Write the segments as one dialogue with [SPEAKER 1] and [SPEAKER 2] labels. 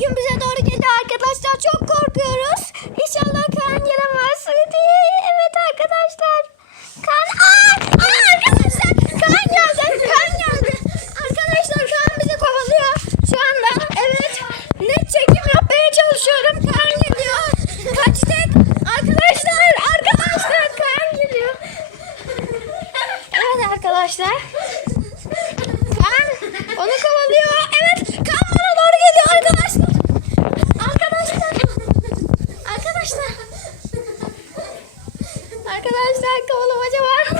[SPEAKER 1] gün bize doğru geliyor arkadaşlar. Çok korkuyoruz. İnşallah Kaan gelemez. Evet arkadaşlar. Kaan. Aa, aa arkadaşlar. Kaan geldi. Kaan geldi. Arkadaşlar Kaan bizi kovalıyor. Şu anda evet. Net çekim yapmaya çalışıyorum. Kaan geliyor. Kaçtık. Arkadaşlar. Arkadaşlar Kaan geliyor. Evet arkadaşlar. Kaan onu kovalıyor. Evet Kaan bana doğru geliyor arkadaşlar. Arkadaşlar. Arkadaşlar. Arkadaşlar kovalamaca var. Arkadaşlar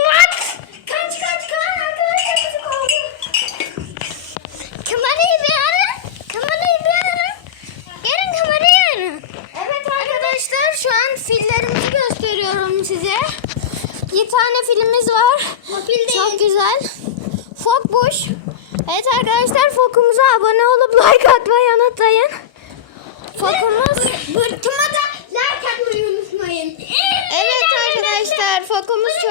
[SPEAKER 1] size. Bir tane filmimiz var. Çok güzel. Fokbuş. Evet arkadaşlar fokumuza abone olup like atmayı unutmayın. Fokumuz. Bırtıma da like atmayı unutmayın. Evet arkadaşlar fokumuz çok